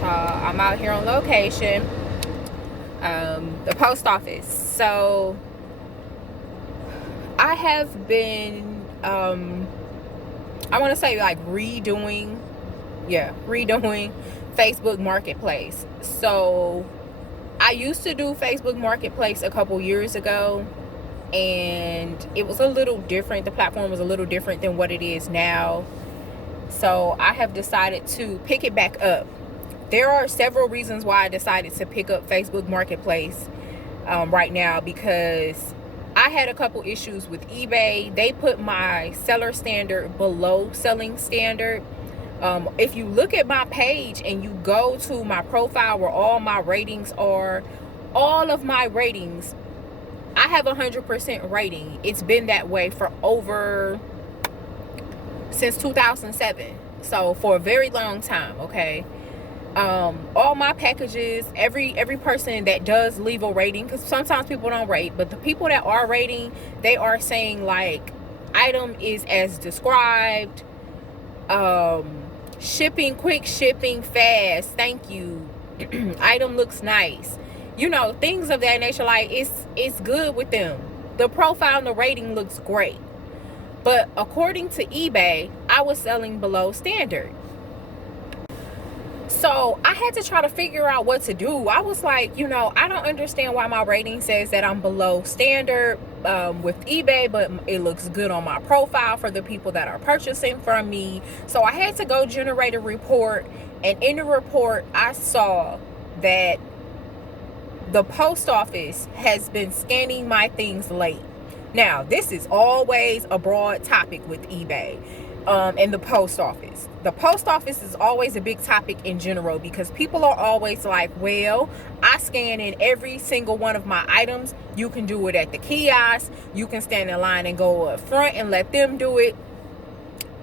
much, y'all. I'm out here on location, the post office. So I have been, I want to say like redoing Facebook Marketplace. So I used to do Facebook Marketplace a couple years ago, and it was a little different. The platform was a little different than what it is now. So I have decided to pick it back up. There are several reasons why I decided to pick up Facebook Marketplace right now, because I had a couple issues with eBay. They put my seller standard below selling standard. If you look at my page and you go to my profile where all my ratings are, all of my ratings, I have 100% rating. It's been that way for since 2007. So for a very long time, okay? All my packages, every person that does leave a rating, because sometimes people don't rate, but the people that are rating, they are saying like, item is as described, shipping, quick shipping, fast, thank you, item looks nice, things of that nature. Like, it's good with them. The profile and the rating looks great, but according to eBay, I was selling below standard. So I had to try to figure out what to do. I was like, I don't understand why my rating says that I'm below standard with eBay, but it looks good on my profile for the people that are purchasing from me. So I had to go generate a report, and in the report, I saw that the post office has been scanning my things late. Now, this is always a broad topic with eBay. And the post office. The post office is always a big topic in general, because people are always like, well, I scan in every single one of my items. You can do it at the kiosk. You can stand in line and go up front and let them do it.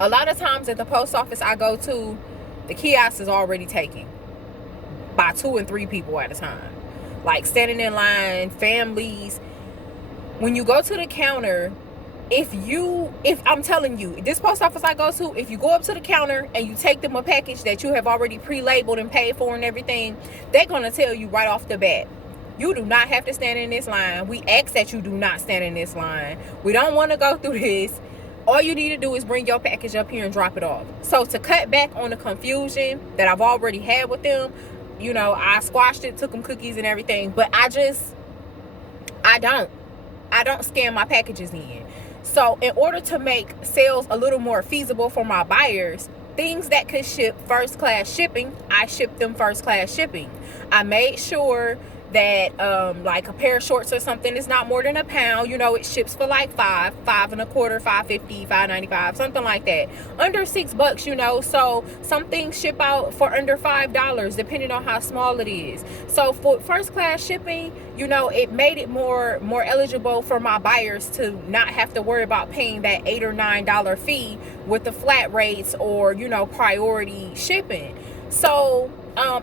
A lot of times at the post office I go to, the kiosk is already taken by 2 and 3 people at a time. Like standing in line, families. When you go to the counter, if I'm telling you, this post office I go to, if you go up to the counter and you take them a package that you have already pre-labeled and paid for and everything, they're going to tell you right off the bat, you do not have to stand in this line. We ask that you do not stand in this line. We don't want to go through this. All you need to do is bring your package up here and drop it off. So to cut back on the confusion that I've already had with them, I squashed it, took them cookies and everything, but I don't scan my packages in. So in order to make sales a little more feasible for my buyers, things that could ship first class shipping, I ship them first class shipping. I made sure that like a pair of shorts or something is not more than a pound. It ships for like $5 and a quarter, $5.50, $5.95, something like that. Under $6, so some things ship out for under $5 depending on how small it is. So for first class shipping, it made it more eligible for my buyers to not have to worry about paying that $8 or $9 fee with the flat rates or priority shipping. So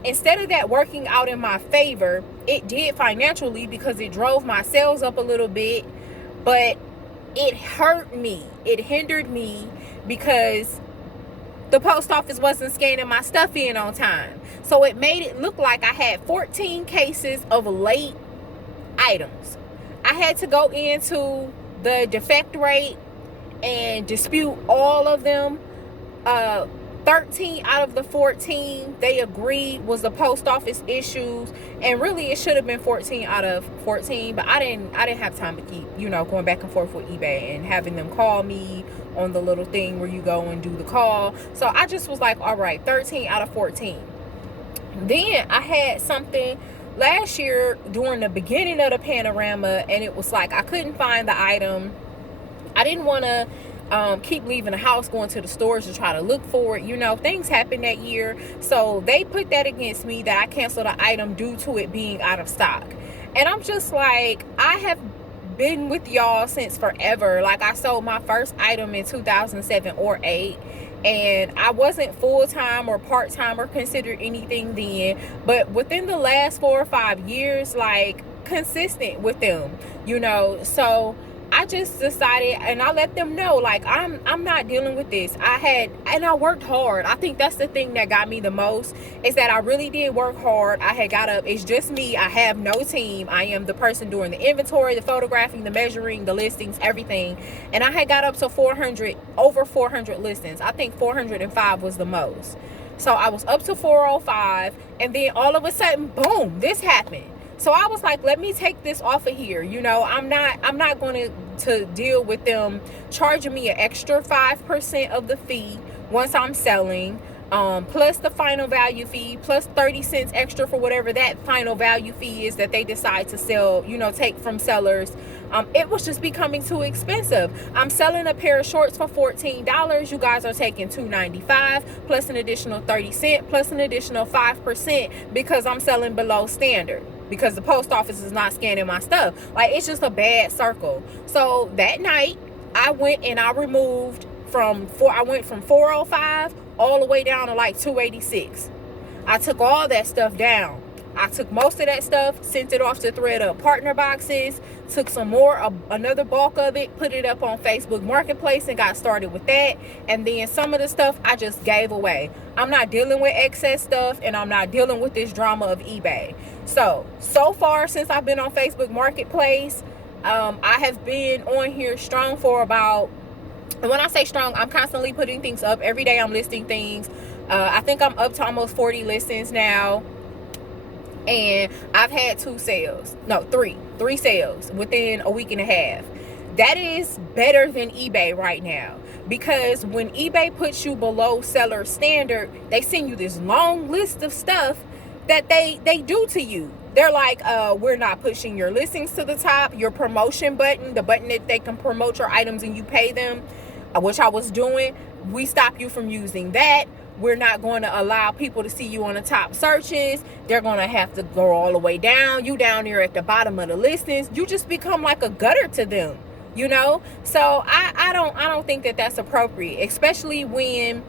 instead of that working out in my favor, it did financially, because it drove my sales up a little bit, but it hurt me. It hindered me because the post office wasn't scanning my stuff in on time. So it made it look like I had 14 cases of late items. I had to go into the defect rate and dispute all of them. 13 out of the 14 they agreed was the post office issues, and really it should have been 14 out of 14, but I didn't have time to keep going back and forth with eBay and having them call me on the little thing where you go and do the call. So I just was like, all right, 13 out of 14. Then I had something last year during the beginning of the panorama, and it was like I couldn't find the item. I didn't want to keep leaving the house, going to the stores to try to look for it. Things happened that year. So they put that against me, that I canceled the item due to it being out of stock. And I'm just like, I have been with y'all since forever. Like, I sold my first item in 2007 or 8. And I wasn't full-time or part-time or considered anything then. But within the last 4 or 5 years, like, consistent with them, So I just decided, and I let them know, like, I'm not dealing with this. I worked hard. I think that's the thing that got me the most, is that I really did work hard. I had got up. It's just me. I have no team. I am the person doing the inventory, the photographing, the measuring, the listings, everything. And I had got up to over 400 listings. I think 405 was the most. So I was up to 405, and then all of a sudden, boom, this happened. So I was like, let me take this off of here. You know, I'm not going to deal with them charging me an extra 5% of the fee once I'm selling, plus the final value fee, plus 30 cents extra for whatever that final value fee is that they decide to sell, you know, take from sellers. It was just becoming too expensive. I'm selling a pair of shorts for $14. You guys are taking $2.95 plus an additional 30 cents plus an additional 5% because I'm selling below standard, because the post office is not scanning my stuff. Like, it's just a bad circle. So that night I went and I removed I went from 405 all the way down to like 286. I took all that stuff down. I took most of that stuff, sent it off to ThreadUp partner boxes, took some more, another bulk of it, put it up on Facebook Marketplace and got started with that. And then some of the stuff I just gave away. I'm not dealing with excess stuff, and I'm not dealing with this drama of eBay. So far since I've been on Facebook Marketplace, I have been on here strong for about, and when I say strong, I'm constantly putting things up. Every day I'm listing things. I think I'm up to almost 40 listings now. And I've had three sales within a week and a half. That is better than eBay right now, because when eBay puts you below seller standard, they send you this long list of stuff that they do to you. They're like, we're not pushing your listings to the top. Your promotion button, the button that they can promote your items and you pay them, which I was doing, we stop you from using that. We're not going to allow people to see you on the top searches. They're going to have to go all the way down. You down there at the bottom of the listings. You just become like a gutter to them, you know? So I don't think that that's appropriate, especially when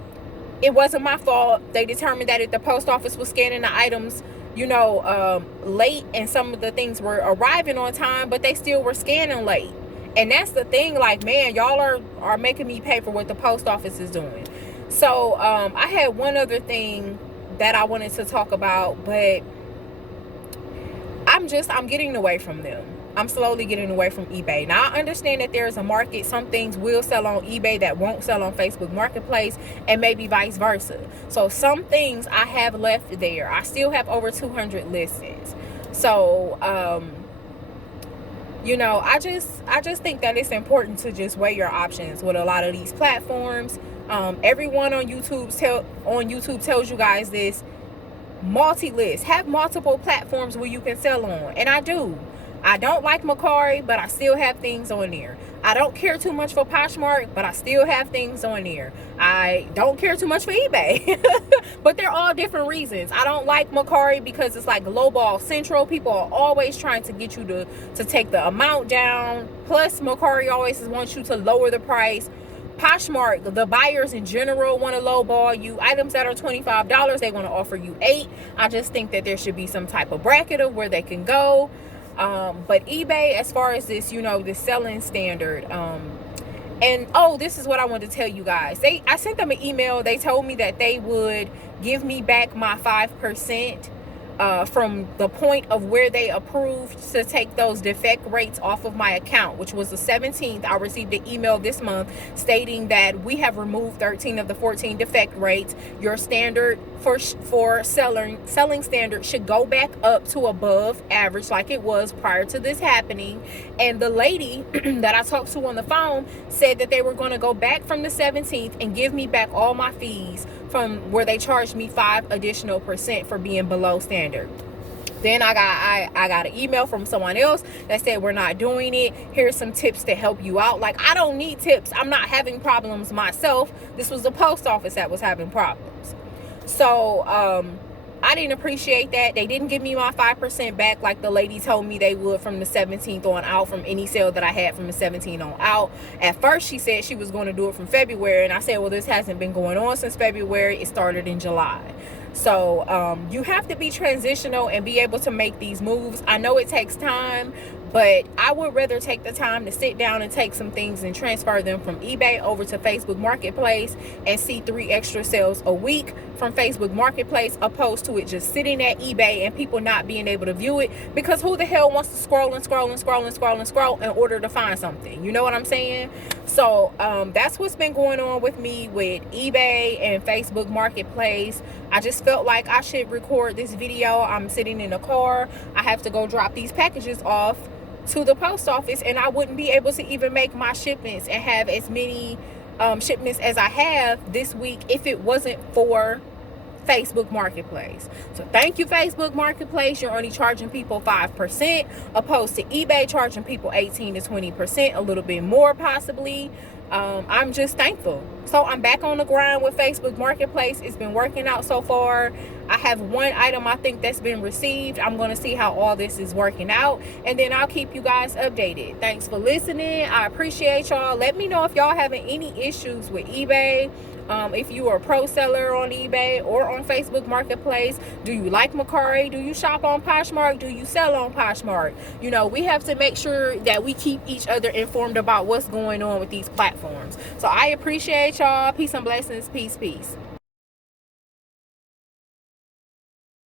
it wasn't my fault. They determined that if the post office was scanning the items, you know, late, and some of the things were arriving on time, but they still were scanning late. And that's the thing, like, man, y'all are making me pay for what the post office is doing. So I had one other thing that I wanted to talk about, but I'm getting away from them. I'm slowly getting away from eBay. Now, I understand that there's a market. Some things will sell on eBay that won't sell on Facebook Marketplace, and maybe vice versa. So some things I have left there. I still have over 200 listings. So, you know, I just think that it's important to just weigh your options with a lot of these platforms. Everyone on YouTube tells you guys this: multi-list, have multiple platforms where you can sell on. And I do. I don't like Mercari, but I still have things on there. I don't care too much for Poshmark, but I still have things on there. I don't care too much for eBay, but they're all different reasons. I don't like Mercari because it's like lowball central. People are always trying to get you to take the amount down. Plus, Mercari always wants you to lower the price. Poshmark, the buyers in general want to lowball you. Items that are $25, they want to offer you $8. I just think that there should be some type of bracket of where they can go. But eBay, as far as this, you know, the selling standard, and this is what I wanted to tell you guys. I sent them an email. They told me that they would give me back my 5% from the point of where they approved to take those defect rates off of my account, which was the 17th. I received an email this month stating that we have removed 13 of the 14 defect rates. Your standard for selling standard should go back up to above average like it was prior to this happening. And the lady that I talked to on the phone said that they were going to go back from the 17th and give me back all my fees from where they charged me 5% additional for being below standard. Then I got an email from someone else that said, we're not doing it. Here's some tips to help you out. Like, I don't need tips. I'm not having problems myself. This was the post office that was having problems. So I didn't appreciate that. They didn't give me my 5% back like the lady told me they would from the 17th on out, from any sale that I had from the 17th on out. At first, she said she was going to do it from February. And I said, well, this hasn't been going on since February. It started in July. So you have to be transitional and be able to make these moves. I know it takes time, But I would rather take the time to sit down and take some things and transfer them from eBay over to Facebook Marketplace and see 3 extra sales a week from Facebook Marketplace, opposed to it just sitting at eBay and people not being able to view it, because who the hell wants to scroll and scroll and scroll and scroll and scroll in order to find something? You know what I'm saying? So that's what's been going on with me with eBay and Facebook Marketplace. I just felt like I should record this video. I'm sitting in a car. I have to go drop these packages off to the post office, and I wouldn't be able to even make my shipments and have as many shipments as I have this week if it wasn't for Facebook Marketplace. So thank you, Facebook Marketplace. You're only charging people 5%, opposed to eBay charging people 18 to 20%, a little bit more possibly. I'm just thankful. So I'm back on the grind with Facebook Marketplace. It's been working out so far. I have one item I think that's been received. I'm going to see how all this is working out, and then I'll keep you guys updated. Thanks for listening. I appreciate y'all. Let me know if y'all having any issues with eBay. If you are a pro seller on eBay or on Facebook Marketplace, do you like Mercari? Do you shop on Poshmark? Do you sell on Poshmark? You know, we have to make sure that we keep each other informed about what's going on with these platforms. So I appreciate y'all. Peace and blessings. Peace, peace.